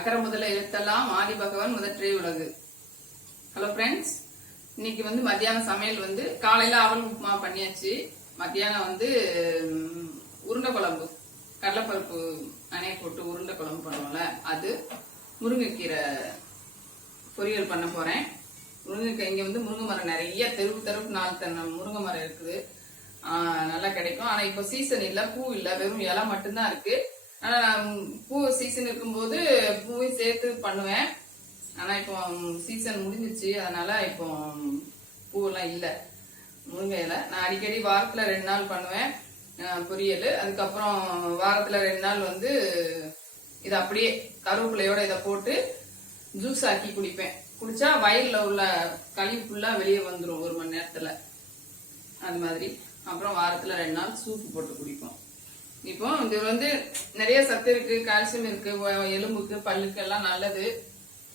அக்கறை முதல்ல எழுத்தெல்லாம் ஆதி பகவான் முதற்றே உலகு. ஹலோ ஃப்ரெண்ட்ஸ், இன்னைக்கு மத்தியானம் சமையல் காலையில அவல் உப்புமா பண்ணியாச்சு. மத்தியானம் உருண்டை குழம்பு, கடலைப்பருப்பு அணைய போட்டு உருண்டை குழம்பு பண்ணுவோம்ல, அது முருங்கைக்கீரை பொரியல் பண்ண போறேன். முருங்கைக்காய் இங்க முருங்கை மரம் நிறைய தெருவுக்கு 4 தென்னை முருங்கை மரம் இருக்குது. நல்லா கிடைக்கும். ஆனா இப்போ சீசன் இல்ல, பூ இல்ல, வெறும் இலை மட்டும்தான் இருக்கு. ஆனா பூ சீசன் இருக்கும்போது பூவையும் சேர்த்து பண்ணுவேன். ஆனா இப்போ சீசன் முடிஞ்சிச்சு, அதனால இப்போ பூவெல்லாம் இல்ல. முருங்கை இலை நான் அடிக்கடி வாரத்துல 2 நாள் பண்ணுவேன் பொரியல். அதுக்கப்புறம் வாரத்துல 2 நாள் இதை அப்படியே கருவேப்பிலையோட இதை போட்டு ஜூஸ் ஆக்கி குடிப்பேன். குடிச்சா வயல்ல உள்ள கழிவு ஃபுல்லா வெளியே வந்துடும் 1 மணி நேரத்துல. அது மாதிரி அப்புறம் வாரத்துல 2 நாள் சூப்பு போட்டு குடிப்போம். இப்போ இது நிறைய சத்து இருக்கு, கால்சியம் இருக்கு, எலும்புக்கு பல்லுக்கு எல்லாம் நல்லது,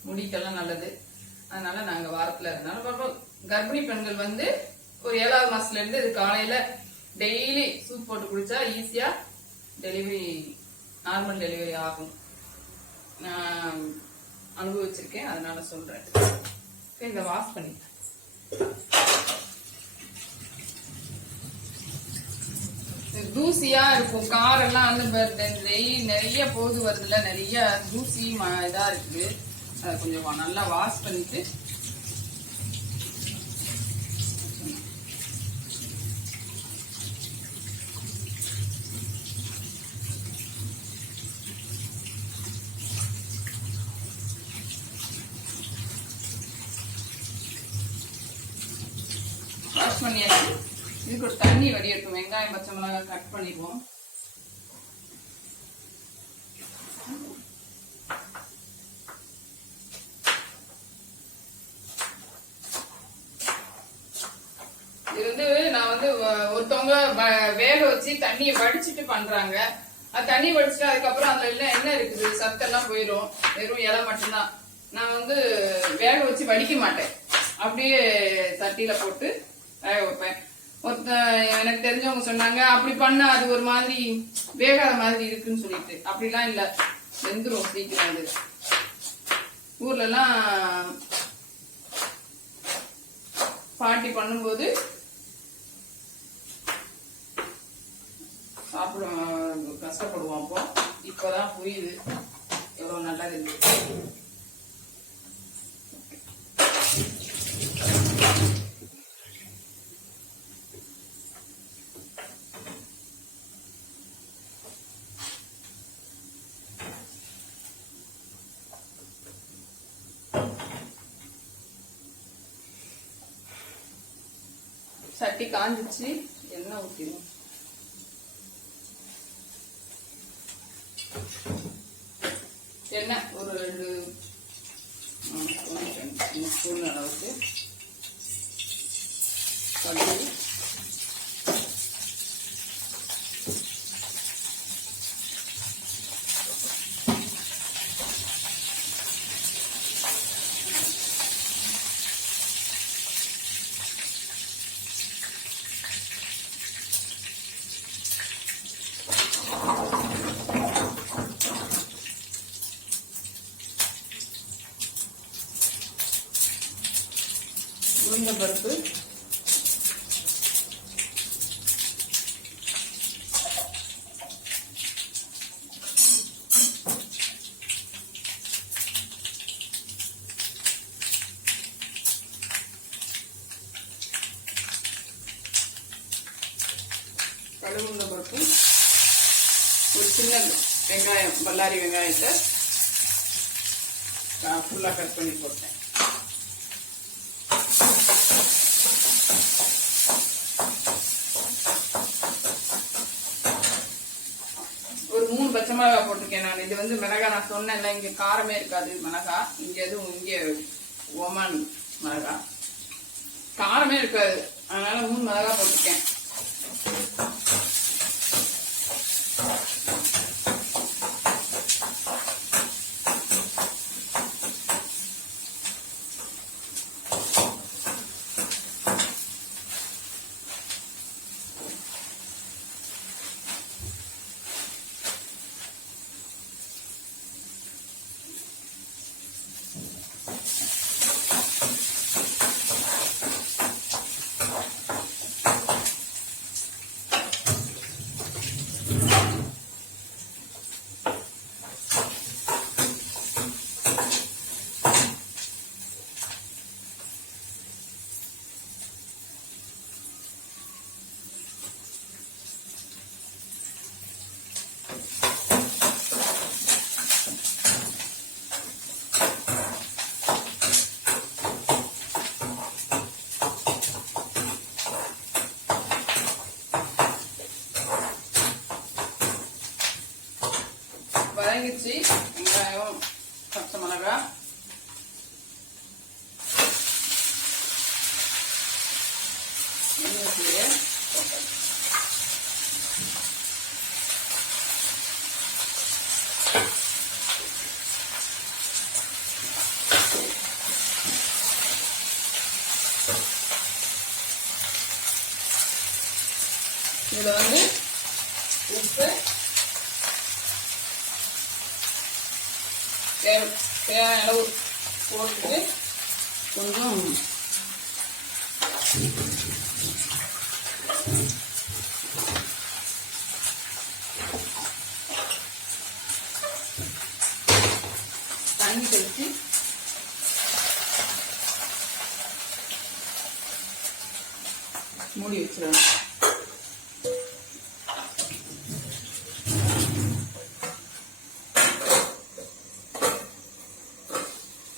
முடிக்கெல்லாம் நல்லது. அதனால நாங்க வாரத்துல 2 நாள். கர்ப்பிணி பெண்கள் ஒரு 7வது மாசத்துல இருந்து இது காலையில டெய்லி சூப் போட்டு குடிச்சா ஈஸியா டெலிவரி, நார்மல் டெலிவரி ஆகும். நான் அனுபவிச்சிருக்கேன், அதனால சொல்றேன். இந்த வாஷ் பண்ணி தூசியா இருக்கும். காரெல்லாம் நிறைய போது வருதுல, நிறைய தூசி இதா இருக்குது. அதை கொஞ்சம் நல்லா வாஷ் பண்ணிட்டு வாஷ் பண்ணியாச்சு. இதுக்கு ஒரு தண்ணி வடியட்டும். வெங்காயம் பச்சை மிளகாய் கட் பண்ணிடுவோம். இது நான் ஒருத்தவங்க வேக வச்சு தண்ணியை வடிச்சிட்டு பண்றாங்க. அது தண்ணி வடிச்சுட்டு அதுக்கப்புறம் அதுல எல்லாம் என்ன இருக்குது, சத்தெல்லாம் போயிடும், வெறும் இலை மட்டும்தான். நான் வேக வச்சு வடிக்க மாட்டேன், அப்படியே தட்டியில போட்டு வேக வைப்பேன். எனக்கு தெரிஞ்சவங்க சொன்னாங்க, அப்படி பண்ணா அது ஒரு மாதிரி வேகாத மாதிரி இருக்குன்னு சொல்லிட்டு. அப்படிலாம் இல்ல, வெந்துரும் சீக்கிரம். ஊர்ல எல்லாம் பாட்டி பண்ணும்போது கஷ்டப்படுவோம். அப்போ இப்பதான் புரியுது எவ்வளவு நல்லா இருக்கு. சட்டி காஞ்சிச்சு, எண்ணெய் ஊற்றிடும். எண்ணெய் ஒரு 2 ஸ்பூன் அளவுக்கு கடுகு, உளுந்தம் பருப்பு, கடுகுளுந்தம் பருப்பு, ஒரு சின்ன வெங்காயம், பல்லாரி வெங்காயத்தை ஃபுல்லா கட் பண்ணி போட்டேன். ஒரு 3 பச்சை மிளகாய் போட்டிருக்கேன் நான். இது மிளகாய் நான் சொன்னேன்ல, இங்க காரமே இருக்காது மிளகாய். இங்க ஒமான் மிளகாய் காரமே இருக்காது, அதனால 3 மிளகாய் போட்டிருக்கேன். வதங்கிச்சு. வெங்காயம், பச்சை மிளகாய், முருங்கைக்கீரை போட்டாச்சு. இதுல வந்து உப்பு தேவையான அளவு போட்டுட்டு கொஞ்சம் தண்ணி தெளிச்சு மூடி வச்சிடணும்.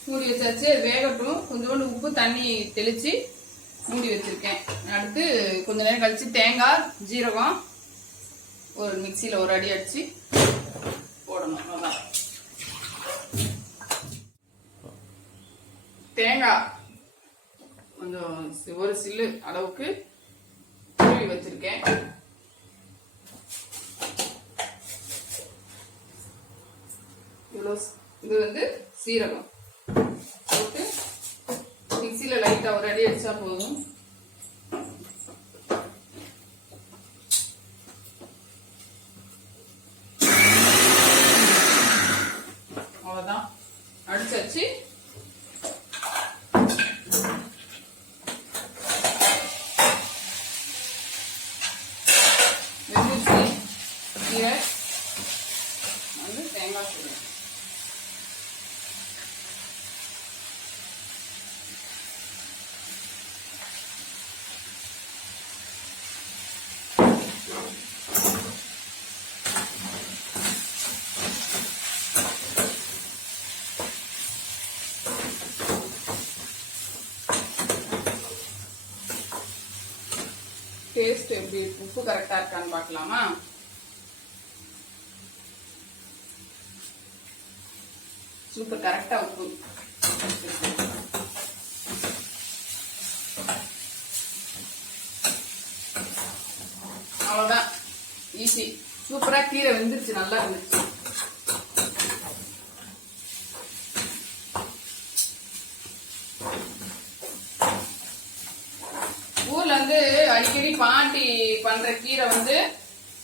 மூடி வச்சாச்சு, வேகட்டும். கொஞ்சோண்டு உப்பு தண்ணி தெளிச்சு மூடி வச்சிருக்கேன். அடுத்து கொஞ்ச நேரம் கழிச்சு தேங்காய், ஜீரகம் ஒரு மிக்சியில ஒரு அடி அடிச்சு போடணும். அவ்வளவுதான். தேங்காய் கொஞ்சம் ஒரு சில்லு அளவுக்கு துருவி வச்சிருக்கேன். இது வந்து சீரகம் போட்டு மிக்சியில லைட்டா ஒரு அடி அடிச்சா போதும். அவ்வளவுதான், அடிச்சாச்சு. வெந்துச்சு கீரை வந்து தேங்காய் போடுறேன். டேஸ்ட் எப்படி, உப்பு கரெக்டா இருக்கான்னு பார்க்கலாமா? சூப்பர், கரெக்டா உப்பு. அவ்வளவுதான், ஈஸி. சூப்பரா கீரை வெந்துருச்சு, நல்லா இருந்துச்சு. ஊர்ல வந்து அடிக்கடி பாட்டி பண்ற கீரை வந்து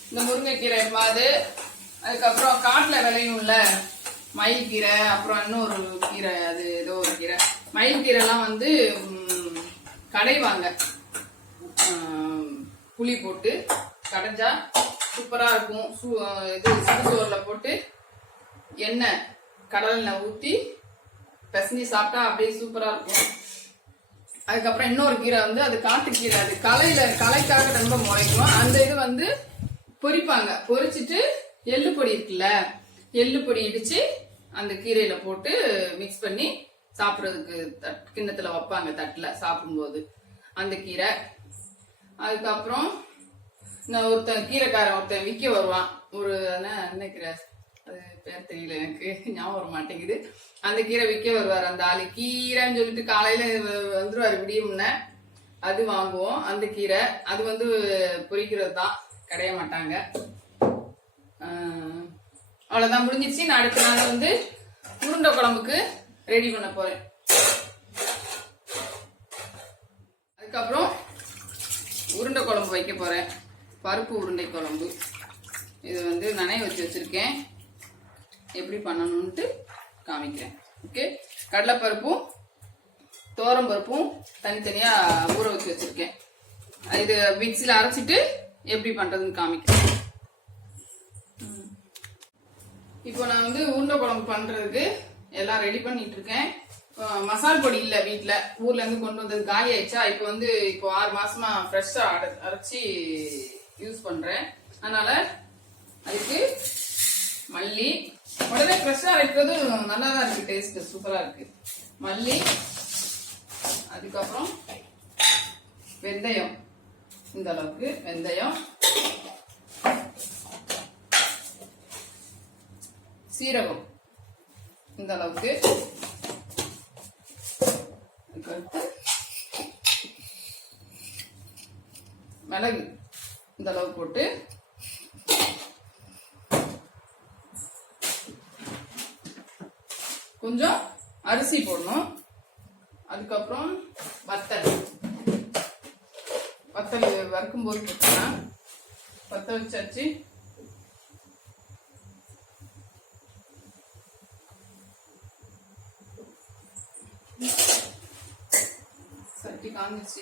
இந்த முருங்கைக்கீரை மாதிரி, அதுக்கப்புறம் காட்டுல விளையும்ல மயில் கீரை, அப்புறம் இன்னொரு கீரை, அது ஏதோ ஒரு கீரை. மயில் கீரை எல்லாம் வந்து கடைவாங்க, புளி போட்டு கடைஞ்சா சூப்பரா இருக்கும். இது சுடுசோறுல போட்டு எண்ணெய் கடலெண்ணெய் ஊத்தி பிசைஞ்சு சாப்பிட்டா அப்படியே சூப்பரா இருக்கும். அதுக்கப்புறம் இன்னொரு கீரை வந்து அது காட்டுக்கீரை, அது களைக்காக ரொம்ப முளைக்கும். அந்த இது வந்து பொரிப்பாங்க, பொரிச்சிட்டு எள்ளு பொடி இருக்குல்ல, எள்ளு பொடி இடிச்சு அந்த கீரையில போட்டு மிக்ஸ் பண்ணி சாப்பிட்றதுக்கு கிண்ணத்துல வைப்பாங்க, தட்டுல சாப்பிடும்போது அந்த கீரை. அதுக்கப்புறம் ஒருத்தன் கீரைக்காரன் ஒருத்தன் விற்க வருவான், ஒரு என்ன கீரை அது பேர் தெரியல, எனக்கு ஞாபகம் வர மாட்டேங்குது. அந்த கீரை விற்க வருவார் அந்த ஆளு. கீரைன்னு சொல்லிட்டு காலையில வந்துருவாரு விடிய முன்ன, அது வாங்குவோம். அந்த கீரை அது வந்து பொரிக்கிறது தான், கடைய மாட்டாங்க. அவ்வளவுதான், முடிஞ்சிருச்சு. நான் அடுத்த நாள் வந்து உருண்டை குழம்புக்கு ரெடி பண்ண போறேன். அதுக்கப்புறம் உருண்டை குழம்பு வைக்க போறேன், பருப்பு உருண்டை குழம்பு. இது வந்து நனைய வச்சிருக்கேன், எப்படி பண்ணணும்ட்டு காமிக்கிறேன். ஓகே, கடலைப்பருப்பும் தோரம் பருப்பும் தனித்தனியா ஊற வச்சு வச்சிருக்கேன். இது மிக்சியில அரைச்சிட்டு எப்படி பண்றதுன்னு காமிக்கிறேன். இப்போ நான் வந்து உருண்டை குழம்பு பண்றதுக்கு எல்லாம் ரெடி பண்ணிட்டு இருக்கேன். மசால் பொடி இல்ல வீட்டுல, ஊர்ல இருந்து கொண்டு வந்தது காலி ஆயிடுச்சா. இப்போ 6 மாசமா ஃப்ரெஷ்ஷா அரைச்சி யூஸ் பண்றேன். அதனால அதுக்கு மல்லி, உடனே ஃப்ரெஷ்ஷா அரைக்கிறது நல்லா தான் இருக்கு, டேஸ்ட் சூப்பரா இருக்கு. மல்லி, அதுக்கப்புறம் வெந்தயம், இந்த அளவுக்கு வெந்தயம், சீரகம் இந்த அளவுக்கு, மிளகு இந்த அளவு போட்டு கொஞ்சம் அரிசி போடணும். அதுக்கப்புறம் வத்தல் வறுக்கும் போது போட்டோம்னா வத்த வச்சாச்சு. சட்டி காஞ்சிச்சு.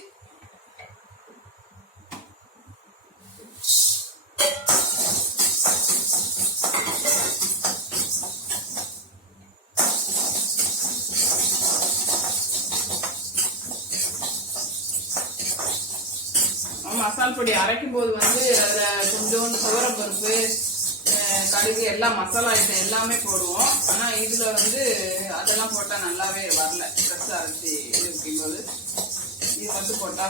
மசால் பொடி அரைக்கும் போது வந்து அதுல கொஞ்சோண்டு துவரப்பருப்பு, கடுகு, எல்லாம் மசாலா ஐட்டம் எல்லாமே போடுவோம். ஆனா இதுல வந்து அதெல்லாம் போட்டா நல்லாவே வரல. ஃப்ரெஷ்ஷா அரைச்சி இது வைக்கும்போது இது மட்டும் போட்டா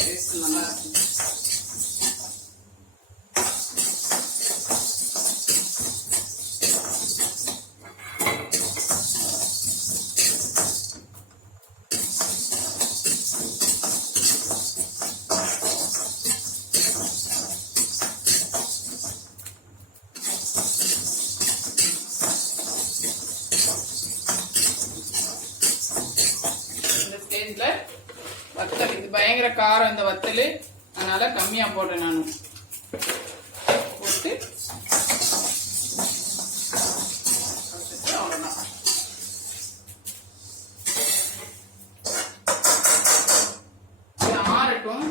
டேஸ்ட் நல்லா இருக்கும். வத்தல் இது பயங்கர காரம் இந்த வத்தல், அதனால கம்மியா போடுறேன் நான். போட்டு அவ்வளவுதான். ஆறட்டும்.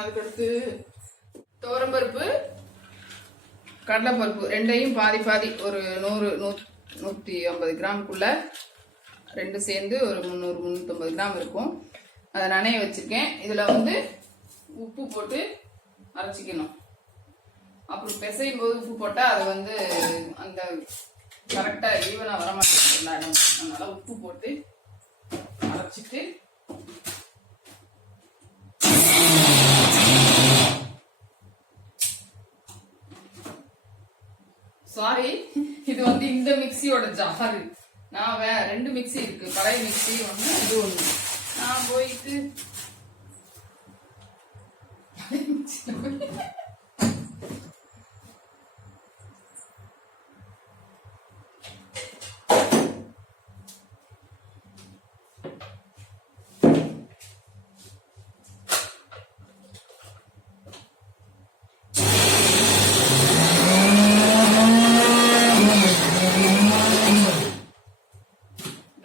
அதுக்கடுத்து துவரம்பருப்பு, கடலைப்பருப்பு ரெண்டையும் பாதி பாதி ஒரு 100-150 கிராமுக்குள்ள ரெண்டு சேர்ந்து ஒரு 300-350 கிராம் இருக்கும். அதை நனைய வச்சிருக்கேன். இதுல வந்து உப்பு போட்டு அரைச்சிக்கணும். அப்புறம் பிசையும் போது உப்பு போட்டா அது வந்து அந்த கரெக்டா ஈவனா வர மாட்டேங்குது. அதனால உப்பு போட்டு அரைச்சிட்டு சாரி, இது வந்து இந்த மிக்சியோட ஜாரு. நான் ரெண்டு மிக்சி இருக்கு, பழைய மிக்சி ஒண்ணு, இது ஒண்ணு. நான் போயிட்டு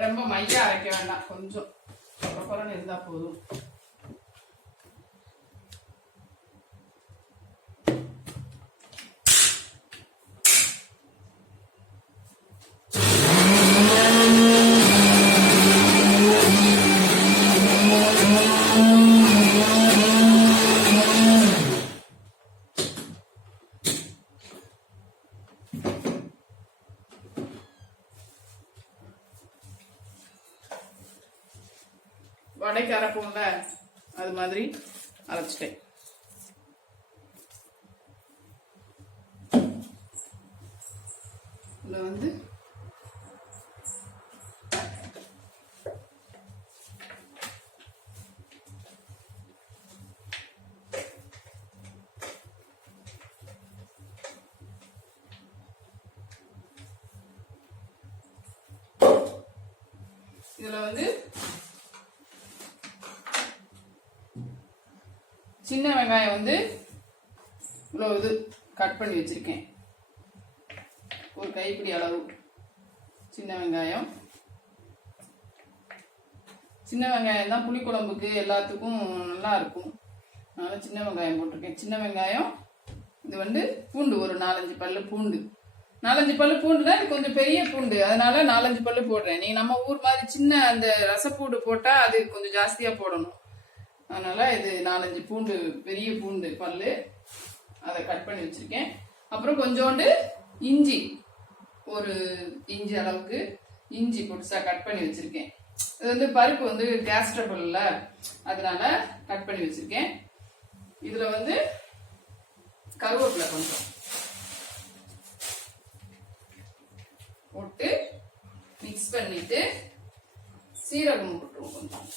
ரொம்ப மையா அரைக்க வேண்டாம், கொஞ்சம் குறன்னு இருந்தா போதும். வடைக்கு அரைப்போம்ல, அது மாதிரி அரைச்சிட்டேன். இதுல வந்து சின்ன வெங்காயம் வந்து இவ்வளவு இது கட் பண்ணி வச்சிருக்கேன். ஒரு கைப்பிடி அளவு சின்ன வெங்காயம். சின்ன வெங்காயம் தான் புளிக்குழம்புக்கு எல்லாத்துக்கும் நல்லா இருக்கும். அதனால சின்ன வெங்காயம் போட்டிருக்கேன். சின்ன வெங்காயம். இது வந்து பூண்டு, ஒரு 4-5 பல்லு பூண்டு. 4-5 பல்லு பூண்டுனா இது கொஞ்சம் பெரிய பூண்டு, அதனால 4-5 பல்லு போடுறேன். நீ நம்ம ஊர் மாதிரி சின்ன அந்த ரசப்பூண்டு போட்டா அது கொஞ்சம் ஜாஸ்தியா போடணும். அதனால இது 4-5 பூண்டு, பெரிய பூண்டு பல்லு, அதை கட் பண்ணி வச்சிருக்கேன். அப்புறம் கொஞ்சோண்டு இஞ்சி, ஒரு இஞ்சி அளவுக்கு இஞ்சி பொடிசா கட் பண்ணி வச்சிருக்கேன். இது வந்து பருப்பு வந்து கேஸ் ட்ரபிள்ல, அதனால கட் பண்ணி வச்சிருக்கேன். இதுல வந்து கருவேப்பிலை கொஞ்சம் போட்டு மிக்ஸ் பண்ணிட்டு சீரகம் போட்டுருவோம் கொஞ்சம்.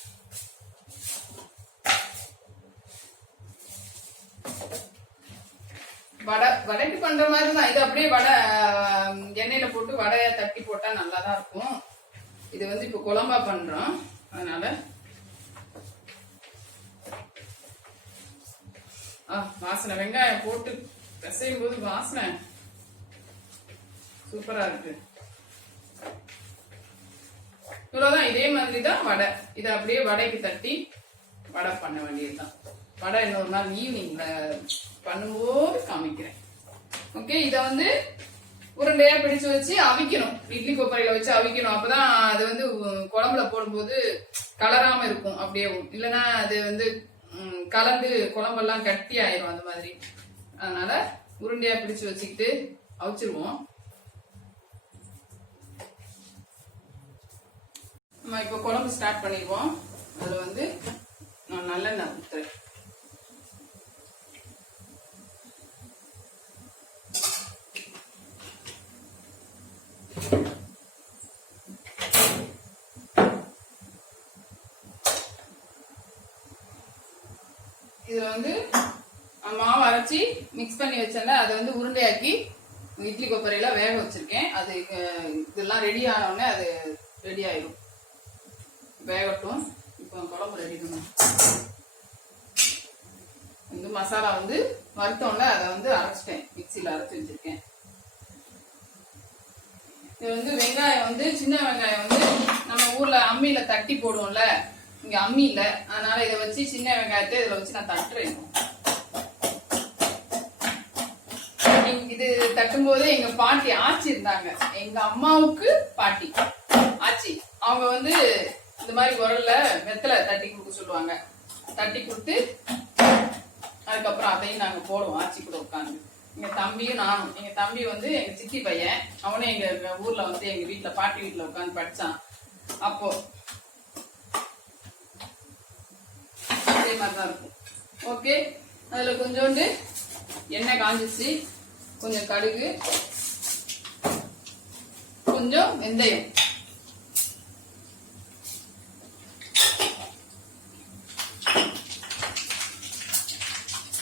வடைக்கு பண்ற மாதிரி தான் இது. அப்படியே வடை எண்ணெயில போட்டு வடையை தட்டி போட்டா நல்லாதான் இருக்கும். இது வந்து இப்ப குழம்பா பண்றோம், அதனால வாசனை வெங்காயம் போட்டு பிசையும் போது வாசனை சூப்பரா இருக்கு. இவ்வளவுதான். இதே மாதிரி தான் வடை. இதை அப்படியே வடைக்கு தட்டி வடை பண்ண வேண்டியதுதான். வடை இன்னொரு நாள் ஈவினிங்ல பண்ணும்போது காமிக்கிறேன். ஓகே, இத வந்து உருண்டையா பிடிச்சு வச்சு அவிக்கணும். இட்லி கொப்பரையில வச்சு அவிக்கணும். அப்பதான் அது வந்து குழம்புல போடும்போது கலராம இருக்கும். அப்படியே இல்லைன்னா அது வந்து கலந்து குழம்பெல்லாம் கட்டி ஆயிரும் அந்த மாதிரி. அதனால உருண்டையா பிடிச்சு வச்சுக்கிட்டு அவிச்சிருவோம். நம்ம இப்ப குழம்பு ஸ்டார்ட் பண்ணிடுவோம். அதுல வந்து நான் நல்லெண்ணெய் ஊத்துறேன். இதுல வந்து மாவு அரைச்சி மிக்ஸ் பண்ணி வச்சேன்ல, அதை வந்து உருண்டையாக்கி இட்லி கொப்பரையில வேக வச்சிருக்கேன். அது இதெல்லாம் ரெடி ஆனவுடனே அது ரெடி ஆயிடும். வேகட்டும். இப்போ குழம்பு ரெடி பண்ணும். இந்த மசாலா வந்து வறுத்தோம்ல, அதை வந்து அரைச்சிட்டேன், மிக்சியில அரைச்சி வச்சிருக்கேன். இது வந்து வெங்காயம் வந்து சின்ன வெங்காயம் வந்து நம்ம ஊர்ல அம்மியில தட்டி போடுவோம்ல, இங்க அம்மி இல்ல, அதனால இதை வச்சு சின்ன வெங்காயத்தை இதுல வச்சு நான் தட்டுறேன். இது தட்டும் போதே எங்க பாட்டி ஆச்சி இருந்தாங்க, எங்க அம்மாவுக்கு பாட்டி ஆச்சி. அவங்க வந்து இந்த மாதிரி உரல்ல வெத்தலை தட்டி கொடுக்க சொல்லுவாங்க. தட்டி கொடுத்து அதுக்கப்புறம் அதையும் நாங்க போடுவோம் ஆச்சி கூட உட்காந்து. எங்க தம்பியும் நானும். எங்க தம்பி வந்து எங்க சித்தி பையன், அவனும் எங்க ஊர்ல வந்து எங்க வீட்டுல பாட்டி வீட்டுல உட்காந்து படிச்சான். அப்போ அதே மாதிரிதான் இருக்கும். ஓகே, அதுல கொஞ்சோண்டு எண்ணெய் காஞ்சிச்சு, கொஞ்சம் கடுகு, கொஞ்சம் வெந்தயம்,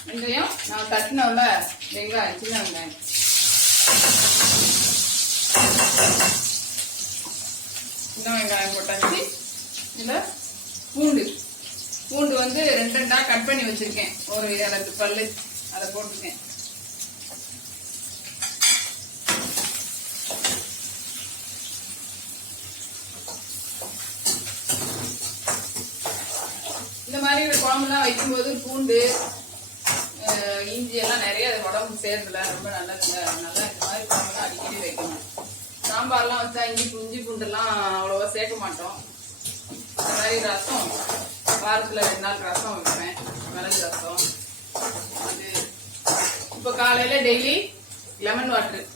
வெந்தயம் நான் தட்டினோம்ல வெங்காயம், சின்ன வெங்காயம், சின்ன வெங்காயம் போட்டாச்சு. இதுல பூண்டு பூண்டு வந்து ரெண்டு ரெண்டா கட் பண்ணி வச்சிருக்கேன். ஒரு 7 பல்லு அதை போட்டுருக்கேன். இந்த மாதிரி குழம்புலாம் வைக்கும்போது பூண்டு இஞ்சி எல்லாம் நிறைய உடம்பு சேர்த்துல ரொம்ப நல்லதுங்க. அதனால இந்த மாதிரி குழம்புலாம் அடிக்கடி வைக்கணும். சாம்பார்லாம் வச்சா இஞ்சி பூண்டு எல்லாம் அவ்வளவா சேர்க்க மாட்டோம். இந்த மாதிரி ரசம் வாரத்துல 2 நாள் ரசம் வைப்பேன், மிளகு ரசம். அது இப்ப காலையில டெய்லி லெமன் வாட்டர்,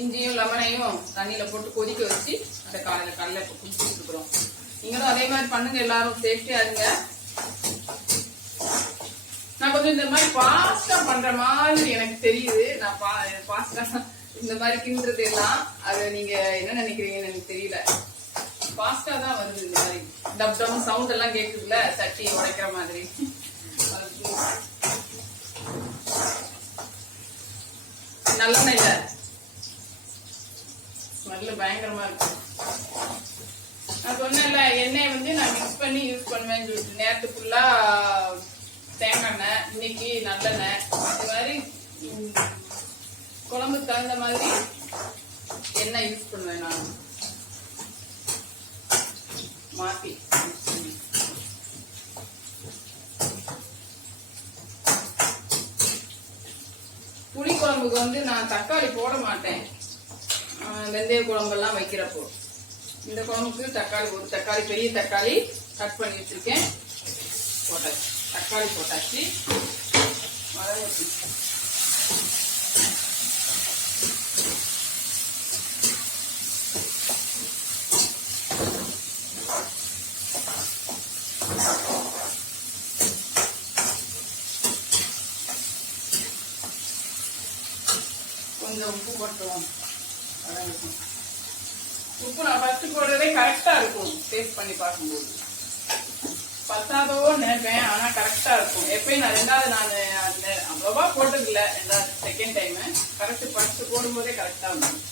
இஞ்சியும் லெமனையும் தண்ணியில போட்டு கொதிக்க வச்சு அதை காலையில குடிச்சிட்டு இருக்கிறோம். நீங்களும் அதே மாதிரி பண்ணுங்க, எல்லாரும் சேஃப்டியா இருங்க. நான் கொஞ்சம் இந்த மாதிரி பாஸ்டா பண்ற மாதிரி எனக்கு தெரியுது. நான் பாஸ்டா இந்த மாதிரி கிண்டுறது எல்லாம் அது நீங்க என்ன நினைக்கிறீங்கன்னு எனக்கு தெரியல. பாஸ்டா தான் வருது. இந்த மாதிரி டப் டப் சவுண்ட் எல்லாம் கேக்குதுல, சட்டி உடைக்கிற மாதிரி. நல்லெண்ணெய்ல ஸ்மெல் பயங்கரமா இருக்கு. நான் சொன்னேன்ல, எண்ணெய் வந்து நான் மிக்ஸ் பண்ணி யூஸ் பண்ணுவேன்னு சொல்லிட்டு. நேரத்து ஃபுல்லா தேங்காய் எண்ணெய், இன்னைக்கு நல்லெண்ணெய். இது மாதிரி குழம்புக்கு தகுந்த மாதிரி எண்ணெய் யூஸ் பண்ணுவேன் நான். மாத்தி புளி குழம்புக்கு வந்து நான் தக்காளி போட மாட்டேன். வெந்தய குழம்பெல்லாம் வைக்கிறப்போ இந்த குழம்புக்கு தக்காளி, ஒரு தக்காளி, பெரிய தக்காளி கட் பண்ணி வச்சிருக்கேன், போட்டாச்சு. தக்காளி போட்டாச்சு. வதங்கி கொஞ்சம் உப்பு போட்டுருவோம். உப்பு நான் ஃபர்ஸ்ட் போடுறதே கரெக்டா இருக்கும். டேஸ்ட் பண்ணி பார்க்கும்போது பத்தாதோ நினைப்பேன், ஆனா கரெக்டா இருக்கும். எப்பயும் நான் ரெண்டாவது அவ்வளவா போட்டது இல்லை. ரெண்டாவது செகண்ட் டைம் கரெக்ட் ஃபர்ஸ்ட் போடும்போதே கரெக்டா இருக்கும்.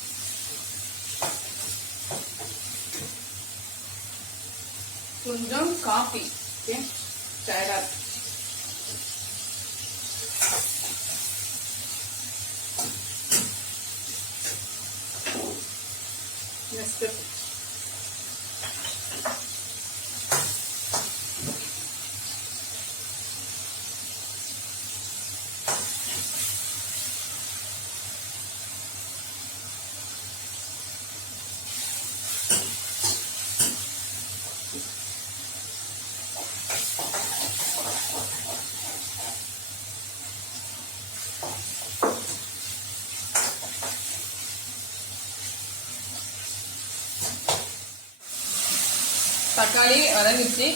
கொஞ்சம் காஃபி டயர்டா இருக்கு. நெக்ஸ்ட் தக்காளி வதங்கிச்சு.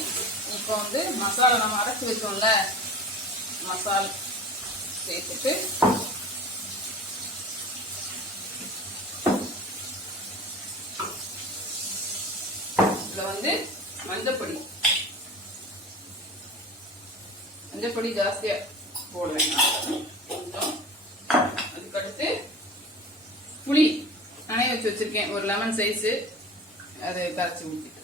இப்போ வந்து மசாலா நம்ம அரைச்சி வச்சோம்ல, மசாலா சேர்த்துட்டு இதுல வந்து மஞ்சப்பொடி ஜாஸ்தியா போடுவேன் கொஞ்சம். அதுக்கடுத்து புளி நனைய வச்சு வச்சிருக்கேன், ஒரு லெமன் சைஸ், அதை கரைச்சி ஊற்றிட்டு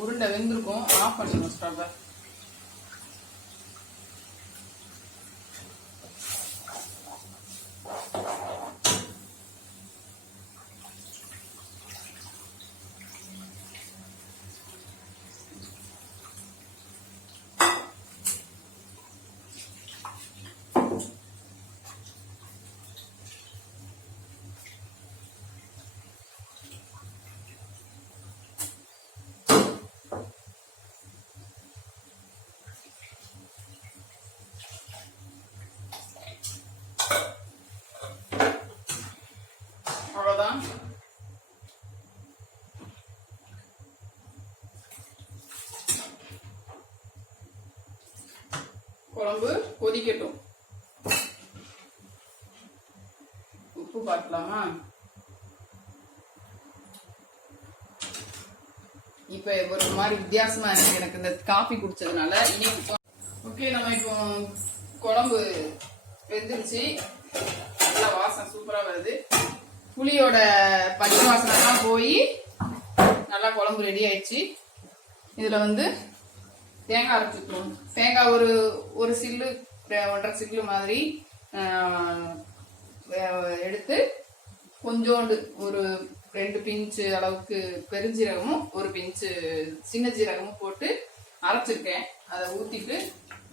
உருண்டை வெந்திருக்கும். ஆஃப் பண்ணிடணும் ஸ்டவ்வை. அவ்வளவுதான். குழம்பு கொதிக்கட்டும். உப்பு பார்க்கலாமா? இப்ப ஒரு மாதிரி வித்தியாசமா இருக்கு எனக்கு இந்த காஃபி குடிச்சதுனால. ஓகே, நம்ம இப்போ குழம்பு வெந்துருச்சு. நல்லா வாசம் சூப்பரா வருது. புளியோட பச்சை வாசனைலாம் போய் நல்லா குழம்பு ரெடி ஆயிடுச்சு. இதுல வந்து தேங்காய் அரைச்சிக்கணும். தேங்காய் ஒரு சில்லு 1.5 சில்லு மாதிரி எடுத்து கொஞ்சோண்டு ஒரு 2 பிஞ்சு அளவுக்கு பெருஞ்சீரகமும் 1 பிஞ்சு சின்ன ஜீரகமும் போட்டு அரைச்சிருக்கேன். அதை ஊத்திட்டு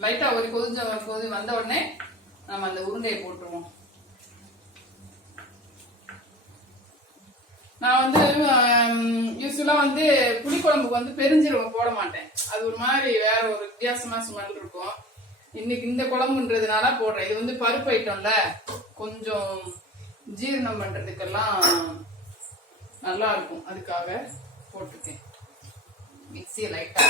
லைட்டா ஒரு கொதி வந்த உடனே நம்ம அந்த உருண்டையை போட்டுருவோம். நான் வந்து யூஸ்வலா வந்து புளிக்குழம்புக்கு வந்து பெருஞ்சீரகம் போட மாட்டேன். அது ஒரு மாதிரி வேற ஒரு வித்தியாசமா ஸ்மெல் இருக்கும். இன்னைக்கு இந்த குழம்புன்றதுனால போடுறேன். இது வந்து பருப்பு ஐட்டம்ல, கொஞ்சம் ஜீரணம் பண்றதுக்கெல்லாம் நல்லா இருக்கும், அதுக்காக போட்டிருக்கேன். மிக்சியை லைட்டா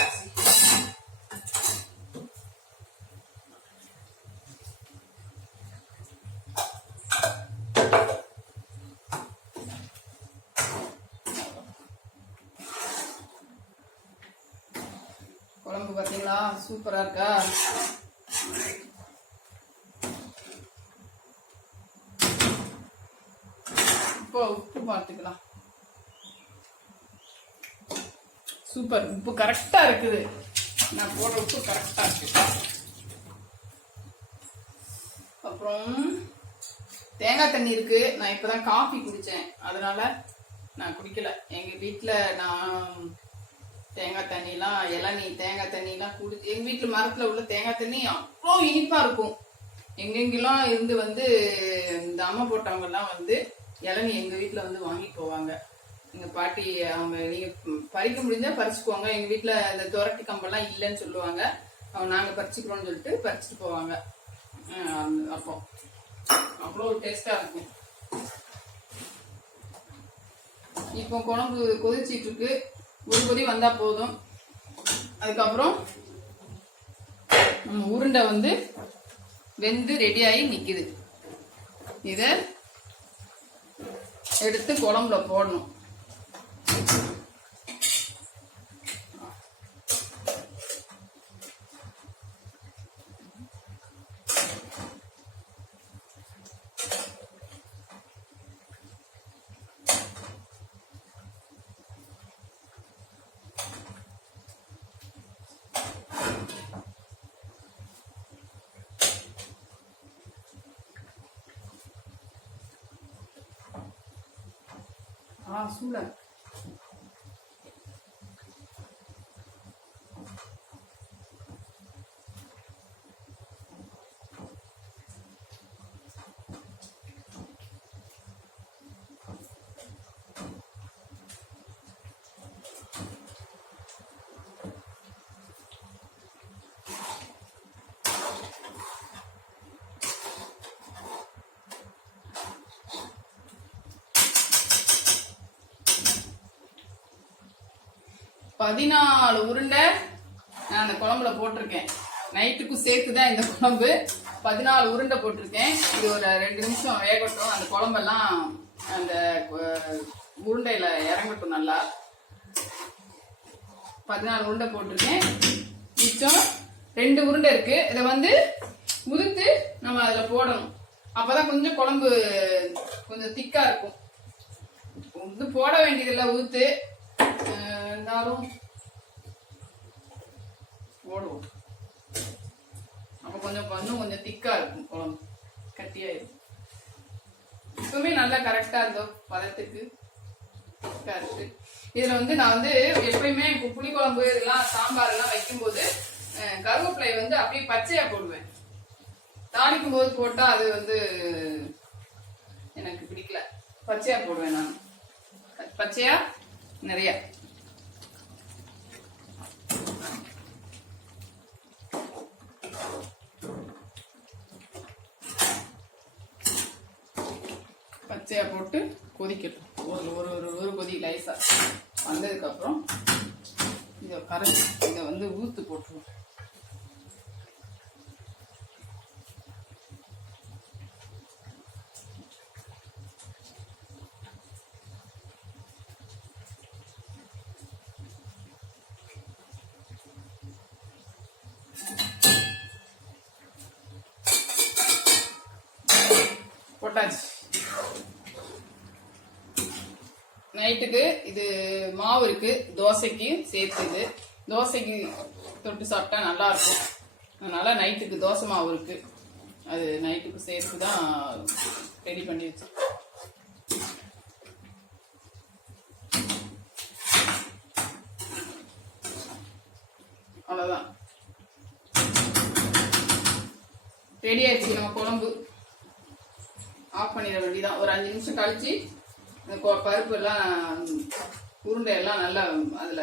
குழம்பு பாத்தீங்களா சூப்பரா இருக்கா? இப்போ உப்பு பார்த்துக்கலாம். சூப்பர், உப்பு கரெக்டா இருக்குது. நான் போடுற உப்பு கரெக்டா இருக்கு. அப்புறம் தேங்காய் தண்ணி இருக்கு. நான் இப்பதான் காஃபி குடிச்சேன், அதனால நான் குடிக்கல. எங்க வீட்டுல நான் தேங்காய் தண்ணிலாம் தேங்காய் தண்ணிலாம் குடிச்சு, எங்க வீட்டுல மரத்துல உள்ள தேங்காய் தண்ணி அவ்வளோ இனிப்பா இருக்கும். எங்கெங்கெல்லாம் இருந்து வந்து இந்த அம்மா போட்டவங்க எல்லாம் வந்து இளநீ எங்க வீட்டுல வந்து வாங்கிட்டு போவாங்க. எங்க பாட்டி அவங்க நீங்க பறிக்க முடிஞ்சா பறிச்சுக்குவாங்க. எங்க வீட்டுல இந்த துரட்டி கம்பெல்லாம் இல்லைன்னு சொல்லுவாங்க. அவங்க நாங்க பறிச்சுக்கிறோம்னு சொல்லிட்டு பறிச்சுட்டு போவாங்க. அப்போ அவ்வளோ டேஸ்டா இருக்கும். இப்போ குழம்பு கொதிச்சிட்டு இருக்கு. ஒரு கொதி வந்தா போதும். அதுக்கப்புறம் நம்ம உருண்டை வந்து வெந்து ரெடியாகி நிக்குது. இத எடுத்து குழம்புல போடணும். சூழ 14 உருண்டை நான் அந்த குழம்புல போட்டிருக்கேன். நைட்டுக்கும் சேர்த்துதான் இந்த குழம்பு. 14 உருண்டை போட்டிருக்கேன். இது ஒரு 2 நிமிஷம் வேகட்டும். அந்த குழம்பெல்லாம் அந்த உருண்டையில இறங்கட்டும் நல்லா. 14 உருண்டை போட்டிருக்கேன். மிச்சம் 2 உருண்டை இருக்கு. இதை உதுத்து நம்ம அதுல போடணும். அப்பதான் கொஞ்சம் குழம்பு கொஞ்சம் திக்கா இருக்கும். இது போட வேண்டியதில்லை உதுத்து இருந்தாலும் போடுவோம். அப்ப கொஞ்சம் திக்கா இருக்கும். குழம்பு கட்டியாயிருக்கும். இப்பவுமே நல்லா கரெக்டா இருந்தோம் பதத்துக்கு திக்கா இருக்கு. இதுல நான் எப்பயுமே புளி குழம்பு இதெல்லாம் சாம்பார் எல்லாம் வைக்கும் போது கருவேப்பிலை அப்படியே பச்சையா போடுவேன். தாளிக்கும் போது போட்டா அது எனக்கு பிடிக்கல. பச்சையா போடுவேன் நான். பச்சையா நிறைய பச்சையா போட்டு கொதிக்கட்டும். ஒரு கொதி லைஸா வந்ததுக்கு அப்புறம் இதை கரைச்சி இதை ஊத்து போட்டுருவோம். போட்டாச்சு. நைட்டுக்கு இது மாவு இருக்கு. தோசைக்கு சேர்த்துது. தோசைக்கு தொட்டு சாப்பிட்டா நல்லா இருக்கும். அதனால நைட்டுக்கு தோசை மாவு இருக்கு. அது நைட்டுக்கு சேர்த்து தான் ரெடி பண்ணி வச்சு. அவ்வளவுதான், ரெடி ஆயிடுச்சு நம்ம குழம்பு. ஆஃப் பண்ணிட வேண்டியதான். ஒரு 5 நிமிஷம் கழிச்சு பருப்பு எல்லாம் உருண்டை எல்லாம் நல்லா அதுல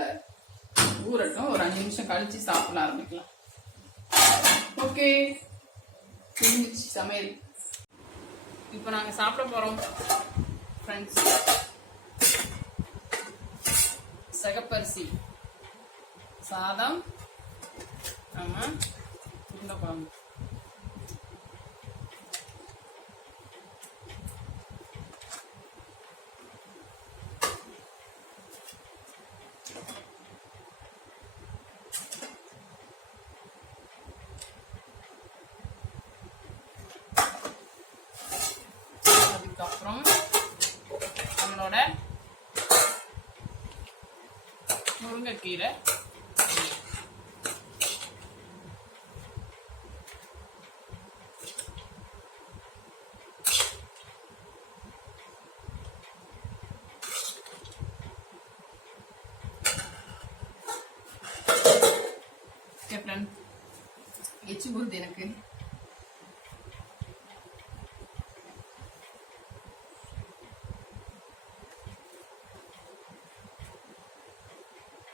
ஊறட்டும். ஒரு 5 நிமிஷம் கழிச்சு சாப்பிட ஆரம்பிக்கலாம். ஓகே, முடிஞ்சிச்சு சமையல். இப்போ நாங்க சாப்பிட போறோம் ஃப்ரெண்ட்ஸ். சிகப்பரிசி சாதம், ஆமா, உருண்டை குழம்பு. அதுக்கப்புறம் நம்மளோட முருங்கைக்கீரை, எச்சு ஊறுது எனக்கு.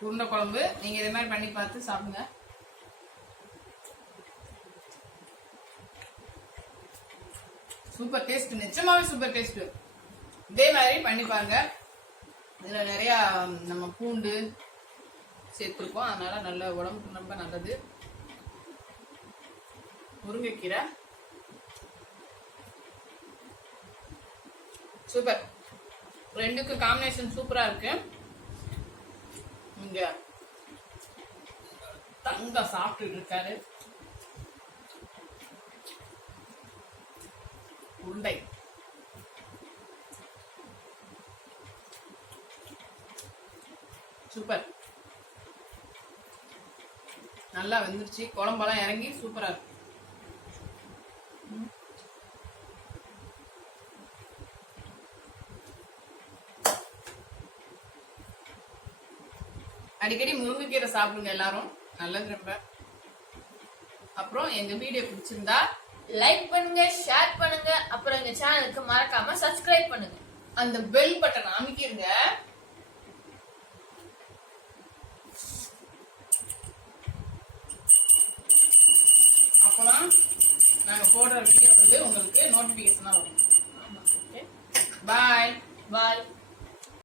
உருண்டை குழம்பு நீங்க இதே மாதிரி பண்ணி பார்த்து சாப்பிடுங்க. சூப்பர் டேஸ்ட், நிச்சயமாவே சூப்பர் டேஸ்ட். இதே மாதிரி பண்ணி பாருங்க. இதுல நிறைய நம்ம பூண்டு சேர்த்துருக்கோம். அதனால நல்ல உடம்புக்கு ரொம்ப நல்லது. முருங்கைக்கீரை சூப்பர். ரெண்டுக்கு காம்பினேஷன் சூப்பரா இருக்கு. இங்க தங்க சாப்பிட்டு இருக்காரு. உருண்டை சூப்பர். நல்லா வெந்துருச்சு. குழம்பெல்லாம் இறங்கி சூப்பரா இருக்கு. அடிக்கடி முருங்கைக்கீரை சாப்பிடுங்க எல்லாரும், நல்லது ரொம்ப. அப்புறம் எங்க வீடியோ பிடிச்சிருந்தா லைக் பண்ணுங்க, ஷேர் பண்ணுங்க, அப்புறம் எங்க சேனலுக்கு மறக்காம சப்ஸ்கிரைப் பண்ணுங்க. அந்த பெல் பட்டன் அமைக்கிருங்க. அப்பதான் நாங்க போடுற வீடியோ வந்து உங்களுக்கு நோட்டிபிகேஷனா வரும். ஓகே, பாய் பாய்.